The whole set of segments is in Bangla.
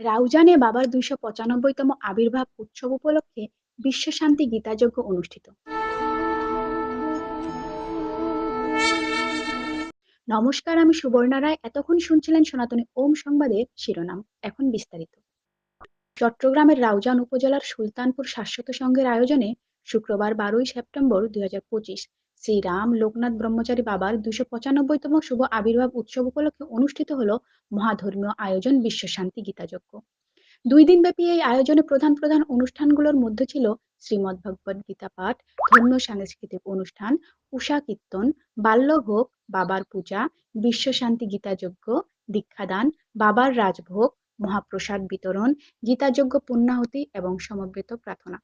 রাউজানে বাবার ২৯৫তম আবির্ভাব উৎসব উপলক্ষে বিশ্ব শান্তি গীতাযজ্ঞ অনুষ্ঠিত। নমস্কার, আমি সুবর্ণা রায়। এতক্ষণ শুনছিলেন সনাতনী ওম সংবাদের শিরোনাম। এখন বিস্তারিত। চট্টগ্রামের রাউজান উপজেলার সুলতানপুর শাশ্বত সংঘের আয়োজনে শুক্রবার ১২ই সেপ্টেম্বর ২০২৫ শ্রী রাম লোকনাথ ব্রহ্মচারী বাবার ২৯৫তম শুভ আবির্ভাব উৎসব উপলক্ষে অনুষ্ঠিত হল মহাধর্মীয় আয়োজন বিশ্ব শান্তি গীতাযজ্ঞ। ২ দিনব্যাপী এই আয়োজনে প্রধান প্রধান অনুষ্ঠানগুলোর মধ্যে ছিল শ্রীমদ্ গীতা পাঠ, ধর্মীয় সাংস্কৃতিক অনুষ্ঠান, উষা কীর্তন, বাল্যভোগ, বাবার পূজা, বিশ্ব শান্তি গীতাযজ্ঞ, দীক্ষাদান, বাবার রাজভোগ, মহাপ্রসাদ বিতরণ, গীতাযজ্ঞ পূর্ণাহুতি এবং সমবেত প্রার্থনা।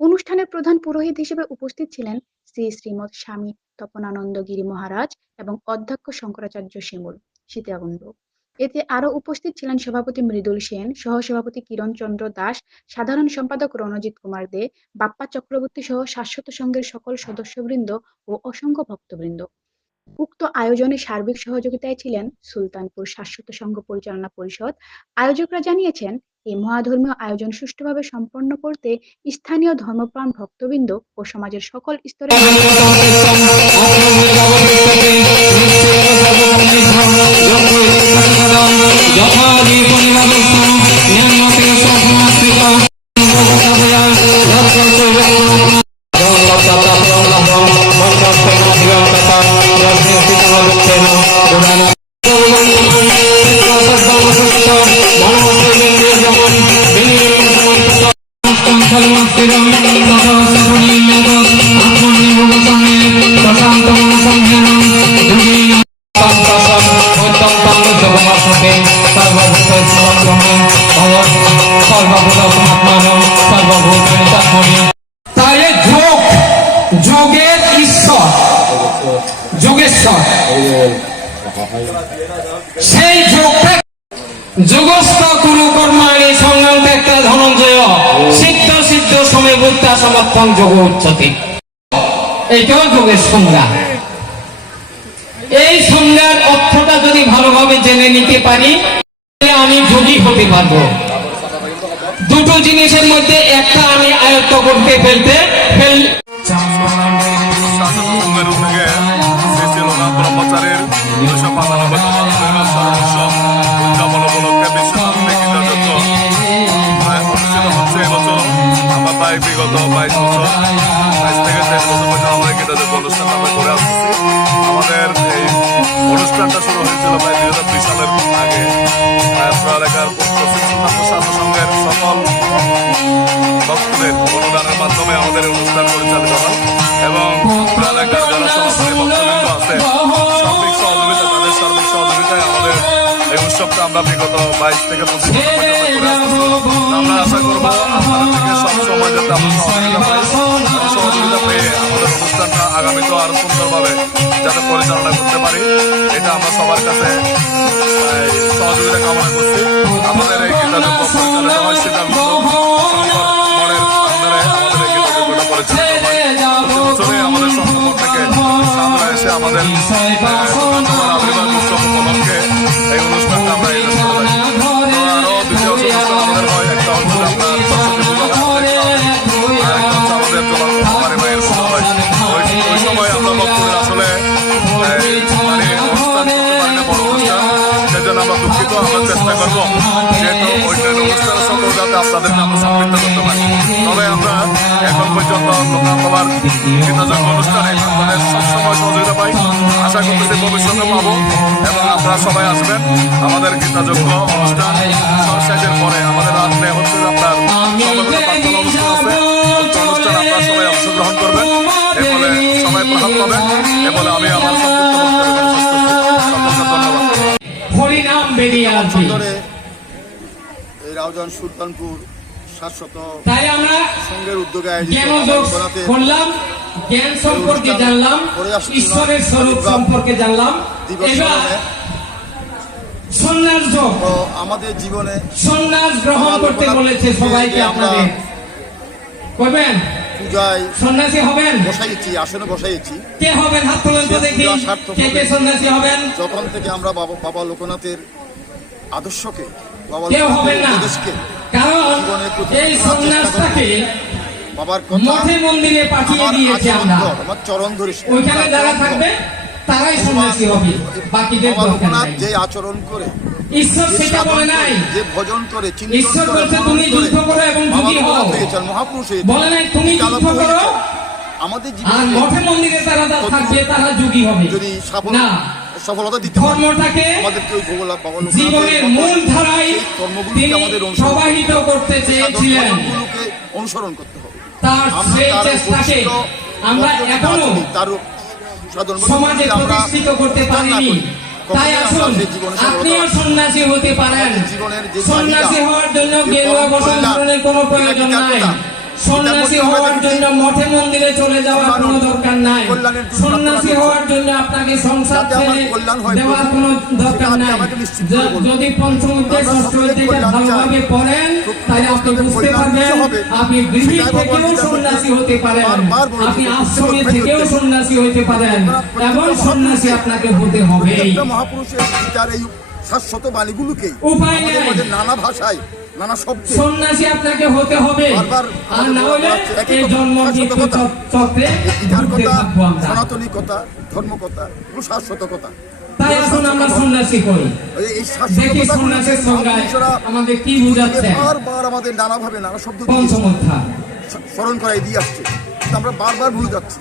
অনুষ্ঠানের প্রধান পুরোহিত হিসেবে উপস্থিত ছিলেন শ্রী শ্রীমৎ স্বামী তপনানন্দ গিরি মহারাজ এবং অধ্যক্ষ শঙ্করাচার্য শিমুল সীতাকুণ্ড। এতে আরো উপস্থিত ছিলেন সভাপতি মৃদুল সেন, সহসভাপতি কিরণ চন্দ্র দাস, সাধারণ সম্পাদক রণজিৎ কুমার দে, বাপ্পা চক্রবর্তী সহ শাশ্বত সংঘের সকল সদস্যবৃন্দ ও অসংখ্য ভক্তবৃন্দ। উক্ত আয়োজনে সার্বিক সহযোগিতায় ছিলেন সুলতানপুর শাশ্বত সংঘ পরিচালনা পরিষদ। আয়োজকরা জানিয়েছেন, এই মহাধর্মীয় আয়োজন সুষ্ঠুভাবে সম্পন্ন করতে স্থানীয় ধর্মপ্রাণ ভক্তবৃন্দ ও সমাজের সকল স্তরের যোগের ঈশ্বর যোগেশ্বর, সেই যোগটা যোগস্থ কুরু কর্মাণি সংগ্রাম একটা ধনঞ্জয় সিদ্ধ সিদ্ধ সময় বুদ্ধা সমর্থন যোগ উচ্চতি। এইটাও যোগের সংজ্ঞা। এই সংজ্ঞার অর্থটা যদি ভালোভাবে জেনে নিতে পারি আমি যোগী হতে পারবো। দুটো জিনিসের মধ্যে একটা আমি আয়ত্ত করতে ফেলতে ব্রহ্মচারীর ২৯৫তম উদযাপন উপলক্ষে বিশ্বশান্তি গীতাযজ্ঞ অনুষ্ঠিত হচ্ছে এবছর। আমরা প্রায় বিগত ২২ বছর ২২ থেকে ২৩ বছর পর্যন্ত আমরা গীতাযজ্ঞ অনুষ্ঠান আমরা করে আসতেছি। আমাদের এই অনুষ্ঠানটা শুরু হয়েছিল প্রায় ২০২০ সালের আগে। এলাকার সংঘের সকল ভক্তদের অনুদানের মাধ্যমে আমাদের এই অনুষ্ঠান পরিচালিত হয় এবং এলাকার যারা সমাজসেবী ভক্তবৃন্দ আছে সার্বিক সহযোগিতা, তাদের সার্বিক সহযোগিতায় আমাদের এই উৎসবটা আমরা বিগত ২২ থেকে ২৫ বছর পর্যন্ত করে আসতেছি। আমরা আশা করবো আপনাদের থেকে সবসময় যাতে আমরা সহযোগিতা পাই, সহযোগিতা পেয়ে আমাদের অনুষ্ঠানটা আগামীতেও আরো সুন্দরভাবে যাতে পরিচালনা করতে পারি, এটা আমরা সবার কাছে সহযোগিতা কামনা করছি। আমাদের এই গীতাযজ্ঞ পরিচালিত হয় সীতাকুণ্ড মনের আন্ডারে আমাদের এই গীতাযজ্ঞটা পরিচালিত হয়। প্রতি বছরই আমাদের সংগঠন থেকে সামনে এসে আমাদের আবির্ভাব উৎসব উপলক্ষে এই অনুষ্ঠানটা আমরা এই আরো দ্বিতীয় অনুষ্ঠান আমাদের হয়। একটা হচ্ছে আপনার সরস্বতী পূজা, আরেকটা হচ্ছে আমাদের জলাকুমারী মায়ের পুজো হয়। ওই সময় আমরা ভক্তদের আসলে অনুষ্ঠান করতে পারি না, বড় অনুষ্ঠান, সেজন্য আমরা দুঃখিত। আমরা চেষ্টা করবো যেহেতু ওইখানে অনুষ্ঠানের সকল যাতে আপনাদেরকে আমরা সম্পৃক্ত করতে পারি। তবে আমরা এখন পর্যন্ত লোকনাথ গীতাযজ্ঞ অনুষ্ঠানে আপনাদের সবসময় সহযোগিতা পাই, আশা করতেছি ভবিষ্যতে পাবো এবং আপনারা সবাই আসবেন। আমাদের গীতাযজ্ঞ অনুষ্ঠান শেষের পরে আমাদের রাত্রে হচ্ছে আপনার প্রার্থনা অনুষ্ঠান আছে। অনুষ্ঠান আপনারা সবাই অংশগ্রহণ করবেন, এ বলে সবাই প্রভাব পাবেন। এ বলে আমি আমার সংক্ষিপ্ত বক্তব্য সকলকে ধন্যবাদ। হরিনাম বেরিয়ে আসবে। এই রাউজান সুলতানপুর শাশ্বত তাই আমরা সংঘের উদ্যোগে করলাম, জ্ঞান সম্পর্কে জানলাম, ঈশ্বরের স্বরূপ সম্পর্কে জানলাম। এবার সন্ন্যাস যোগ আমাদের জীবনে সন্ন্যাস গ্রহণ করতে বলেছে সবাইকে। আপনাদের করবেন পূজায় সন্ন্যাসী হবেন, বসাইছি, আসনে বসাইছি। কে হবেন হাত তোলেন তো দেখি, কে কে সন্ন্যাসী হবেন। যখন থেকে আমরা বাবা লোকনাথের আদর্শকে বাবা কেউ হবেন না, উপদেশকে কারণ জীবনের প্রতি এই সন্ন্যাসটাকে বাবার কথা মঠে মন্দিরে পাঠিয়ে আমার দিয়েছি আচরণ আমরা। কর, আমার চরণ ধরিস। ওইখানে যারা থাকবে তারাই সন্ন্যাসী হবে, বাকিদের বাবা দরকার রঘুনাথ নাই। যে আচরণ করে, ঈশ্বর যে সেটা সাধন বলে করে, নাই। যে ভজন করে, চিন্তন ঈশ্বর করে, বলছে মনন তুমি করে, যুদ্ধ করো এবং বাবা যোগী হও, রঘুনাথ হয়েছেন, মহাপুরুষ হয়েছেন। বলে নাই তুমি চালক যুদ্ধ করো হয়েছেন। আমাদের আর জীবনে মঠে মন্দিরে তারা থাকবে তারা যোগী হবে যদি না। সফলতা দিতে পারে, ধর্মটাকে আমাদেরকে ওই বাবা রঘুনাথের জীবনের মূল ধারায় সেই কর্মগুলোকে তিনি আমাদের অনুসরণ প্রবাহিত করতে চেয়েছিলেন। কর্মগুলোকে অনুসরণ করতে হবে। তার আমরা সেই তার চেষ্টাকে উপস্থিত আমরা বক্তব্য এখনো আছি, তার সাধন সমাজে আমরা প্রতিষ্ঠিত করতে স্বীকার না পারিনি। করি। তাই কখনোই আসুন আমরা সেই জীবনে আপনিও সফলতা সন্ন্যাসী হতে পারেন। আমাদের জীবনের যে সন্ন্যাসী চাহিদা, হওয়ার জন্য যে গেরুয়া পরম বসন কল্যাণ, ধারণের কোনো এটা প্রয়োজন কি নাই। কথা? সন্ন্যাসী এটা হওয়ার করতে জন্য হবে মঠে মন্দিরে চলে যাওয়ার কোনো দরকার নাই। কল্যাণের জন্য সন্ন্যাসী প্রার্থনা হওয়ার জন্য আপনাকে সংসার যাতে আমার ছেড়ে কল্যাণ হয় দেওয়ার প্রভু, কোনো দরকার সেটা নাই। আমাকে নিশ্চিত করে বলুন। যদি পঞ্চম অধ্যায় আমরা ষষ্ঠ সকলের অধ্যায়টা কল্যাণ ভালোভাবে চাই। পড়েন, তাহলে আপনি সকলের বুঝতে কল্যাণ পারবেন হবে। আপনি গৃহী সেটাই ভগবান থেকেও গীতা সন্ন্যাসী বলছেন। হতে পারেন, বারবার বলেছেন, আপনি আশ্রমে প্রত্যেকটা থেকেও মহাপুরুষের সন্ন্যাসী হতে পারেন, এবং সন্ন্যাসী আপনাকে হতে হবেই। প্রত্যেকটা মহাপুরুষের গীতার এই শাশ্বত বাণীগুলোকে উপায় আমাদের নেই। মধ্যে নানা ভাষায়, নানা শব্দে সন্ন্যাসী আপনাকে হতে হবে, বারবার আর না হলে একই এই কথা, জন্ম শাশ্বত মৃত্যু কথা। চক্রে গীতার ঘুরতে কথা, থাকবো আমরা। সনাতনী কথা, ধর্ম কথা, এগুলো শাশ্বত কথা। তাই আসুন আমরা সন্ন্যাসী করি, এই শাশ্বত দেখি কথাগুলোকে সন্ন্যাসের সংজ্ঞায় মহাপুরুষরা আমাদের কি বুঝাচ্ছে। বারবার আমাদের নানাভাবে নানা শব্দ দিয়ে পঞ্চম অধ্যায় স্মরণ করাই দিয়ে আসছে, কিন্তু আমরা বারবার ভুলে যাচ্ছি,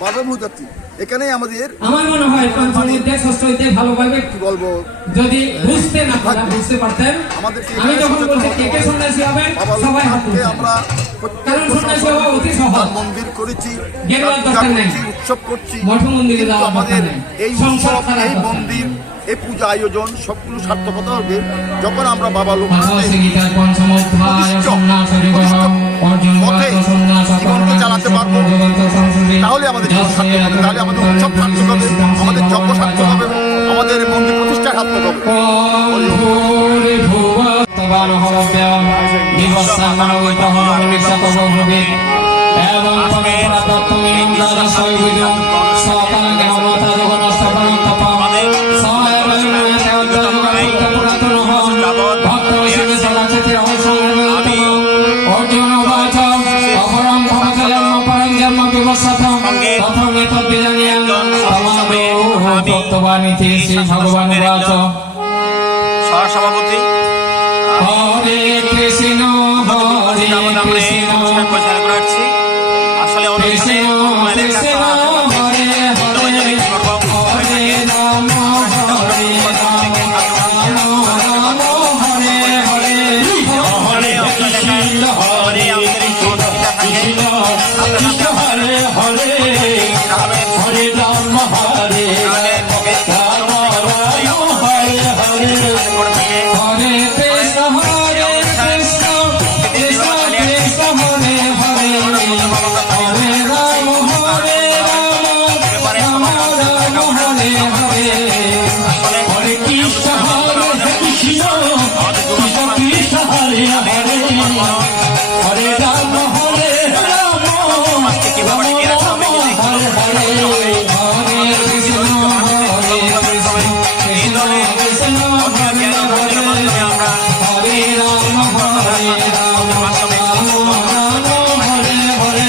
বারবার ভুলে যাচ্ছি। এখানেই আমাদের আমার মনে হয় পঞ্চম অধ্যায় ষষ্ঠ অধ্যায় ভালোভাবে কি বলবো, যদি বুঝতে না পারেন, বুঝতে পারতেন। আমাদেরকে আমি এখানে যখন সচেতন বলছি হতে কে কে হবে। সন্ন্যাসী হবেন, বাবা সবাই হাত লোকনাথকে তুলবেন। আমরা কারণ সন্ন্যাসী হওয়া অতি সহজ। মন্দির করেছি, গেরুয়ার পূজা দরকার নেই। করছি, উৎসব করছি, মঠ মন্দিরে কিন্তু যাওয়ার আমাদের দরকার নেই। এই সংসার উৎসব, ছাড়ার এই দরকার মন্দির, এই পূজা আয়োজন সবগুলো সার্থকতা হবে যখন আমরা বাবা ভগবত লোকনাথের গীতার পঞ্চম অধ্যায় প্রতিষ্ঠ, সন্ন্যাস প্রতিষ্ঠ অর্জুন পথে সন্ন্যাস জীবনকে চালাতে পারবো। তাহলে আমাদের জীবন সার্থক হবে, তাহলে আমাদের উৎসব সার্থক হবে, আমাদের যজ্ঞ সার্থক হবে, আমাদের মন্দির প্রতিষ্ঠা সার্থক হবে। এবং পরম্পরা তত্ত্ব নিয়ম দ্বারা সৈবিধ সকাল জ্ঞানতা জগন্নাথ পরন্তপা সহায় পুরাতন ভক্ত হিসেবে চলাচেতে অর্জুন বাচ অপরম ভবজন্ম পরম জন্ম বিবশতম তথম এতদ্বিজানিয়াং তত্ত্ববাণীতে শ্রী ভগবান বাচ সহসভাপতি হরে কৃষ্ণ হরে কৃষ্ণ প্রচার করাচ্ছি আসলে কৃষ্ণ কৃষ্ণ হরে হরে হরে রাম হরে রাম রাম রাম হরে হরে হরে কৃষ্ণ হরে কৃষ্ণ কৃষ্ণ কৃষ্ণ হরে হরে হরে রাম হরে রাম রাম রাম হরে হরে হরে কৃষ্ণ কৃষ্ণ কৃষ্ণ কৃষ্ণ হরে হরে হরে রাম হরে রাম রাম রাম হরে হরে হরে কৃষ্ণ কৃষ্ণ কৃষ্ণ কৃষ্ণ হরে হরে হরে রাম হরে রাম রাম রাম হরে হরে হরে কৃষ্ণ কৃষ্ণ কৃষ্ণ কৃষ্ণ হরে হরে হরে রাম হরে রাম রাম রাম হরে হরে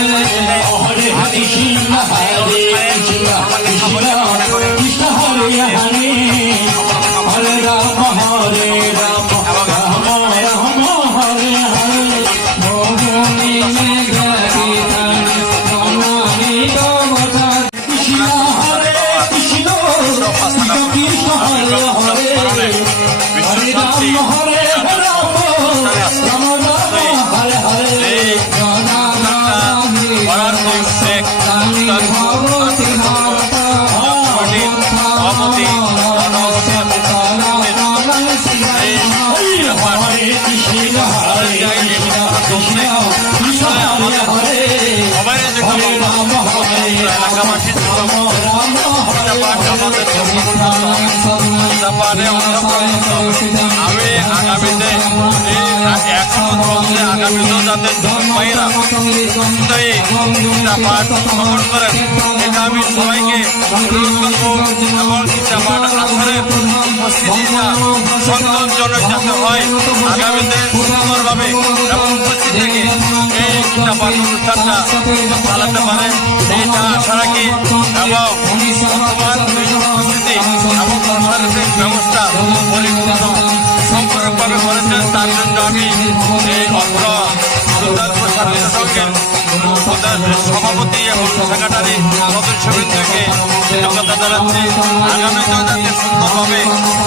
হরে কৃষ্ণ হরে কৃষ্ণ কৃষ্ণ কৃষ্ণ হরে হরে হরে রাম হরে রাম রাম রাম হরে হরে ভগবানে মেঘাবিতানে গণানি দেবতা কৃষ্ণ হরে কৃষ্ণ কৃষ্ণ কৃষ্ণ হরে হরে হরে রাম হরে রাম রাম রাম হরে হরে ভগবতী ভারতা হরে কৃষ্ণ হরে কৃষ্ণ কৃষ্ণ কৃষ্ণ হরে হরে সবাই যে হরে রাম হরে এলাকাবাসী রাম রাম হরে আমি আগামীতে এখনো চলছে আগামীতেও যাতে ভাইয়েরা সুন্দর এই গীতা পাঠ শ্রবণ করেন। এটা আমি সবাইকে অনুরোধ করব এবং গীতা পাঠ আসরের উপস্থিতিটা সন্তোষজনক যাতে হয়, আগামীতে সুন্দরভাবে এবং উপস্থিত থেকে এই গীতা পাঠ অনুষ্ঠানটা চালাতে পারে এইটা আশা রাখি। এবং বর্তমান উপস্থিতি এবং প্রসারের ব্যবস্থা পরিপূর্ণ সম্পূর্ণভাবে করেছেন, তার জন্য আমি এই অত্র সুলতানপুর ছাত্র সংঘের সভাপতি এবং সেক্রেটারি সদস্যবৃন্দকে কৃতজ্ঞতা জানাচ্ছি। আগামীতেও যাতে সুন্দরভাবে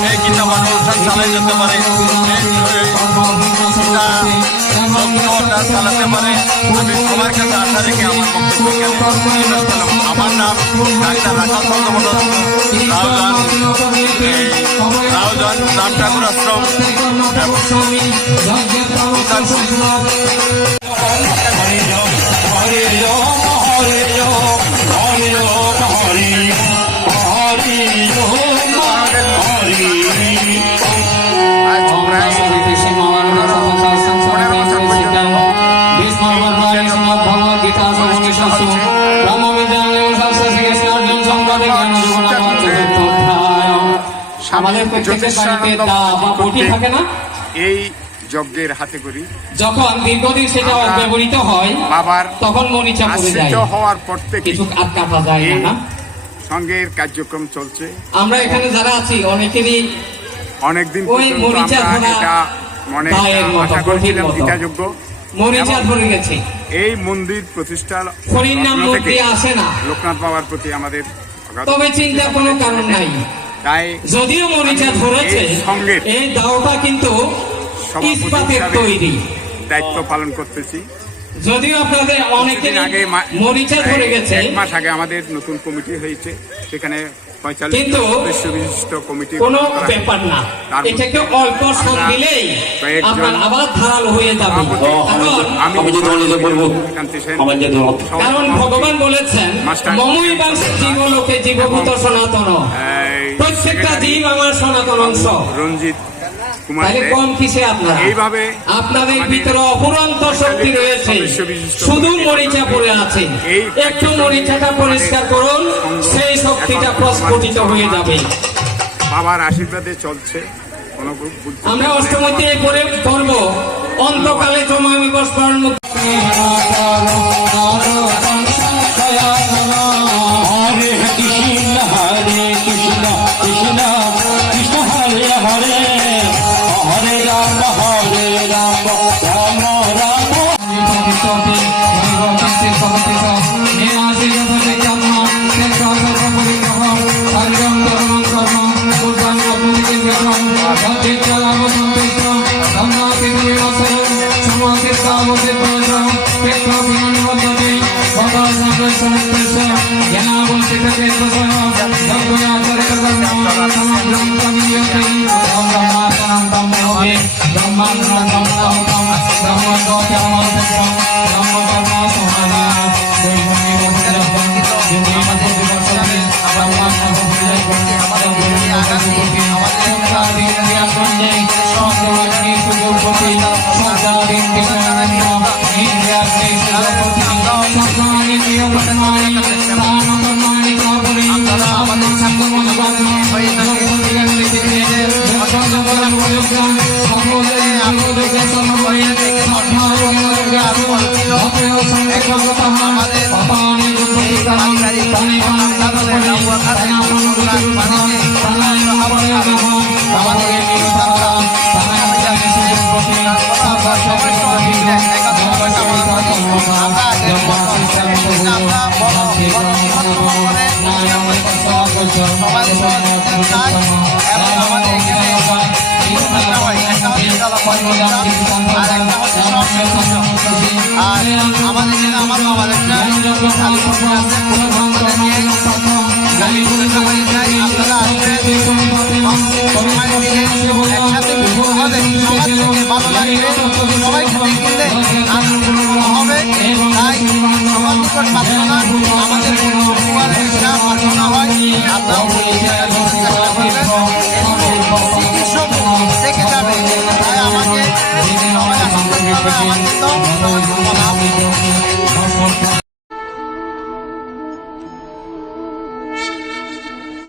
এই গীতা পাঠ অনুষ্ঠান চালাই যেতে পারে, চালাতে পারে, আমি সবার কাছে আশা রেখে আমার বক্তব্যকে আমার নাম ডাক্তার রাখাল রাউজান রাম ঠাকুর আশ্রম। আমাদের প্রত্যেকের বাড়িতে তা বা বটি থাকে না, এই যজ্ঞের হাতে করি যখন দীর্ঘদিন সেটা ব্যবহৃত হয় বাবার তখন মরিচা পড়ে যায়, আশ্রিত হওয়ার পর থেকে কিছু কাটা যায় এই না। সঙ্গের কার্যক্রম চলছে। আমরা এখানে যারা আছি অনেকেরই অনেকদিন ওই পর্যন্ত মরিচা আমরা ধরা এটা মনে দায়ের মতো, আশা করেছিলাম মতো। গীতাযজ্ঞ মরিচা ধরে গেছে। এই মন্দির প্রতিষ্ঠার হরির নাম লগ্ন মুখ থেকে দিয়ে আসে না, লোকনাথ বাবার প্রতি আমাদের অগাধ তবে চিন্তার কোনো কারণ নাই। তাই যদিও মরিচা ধরেছে, এই সঙ্গের এই দাওটা কিন্তু সভাপতি ইস্পাতের হিসাবে তৈরি। দায়িত্ব পালন করতেছি। যদিও আপনাদের অনেকের কিছুদিন আগে মরিচা ধরে গেছে, 1 মাস আগে আমাদের নতুন কমিটি হয়েছে, সেখানে 45 কিন্তু সদস্য বিশিষ্ট কমিটি কোনো গঠন করা ব্যাপার না, তার এটাকে অল্প শ্রম আমরা দিলেই কয়েকজন আপনার আবার ধারালো হয়ে যাবে। আমি কান্তি সেন কারণ ভগবান বলেছেন মমই বাংশ জীবলোকে জীবভূত সনাতন, প্রত্যেকটা জীব আমার সনাতন অংশ। রঞ্জিত কুমার তাহলে কম কিসে আপনারা? এইভাবে আপনাদের ভিতরে অপুরন্ত শক্তি রয়েছে, শুধু মরিচা পড়ে আছে। একটু মরিচাটা পরিষ্কার করুন, সেই শক্তিটা প্রস্ফুটিত হয়ে যাবে। বাবার আশীর্বাদে চলছে। আমরা অষ্টমীতে পরে পড়ব অন্তকালে জমামি বস্ত্র মুক্তি। আমাদের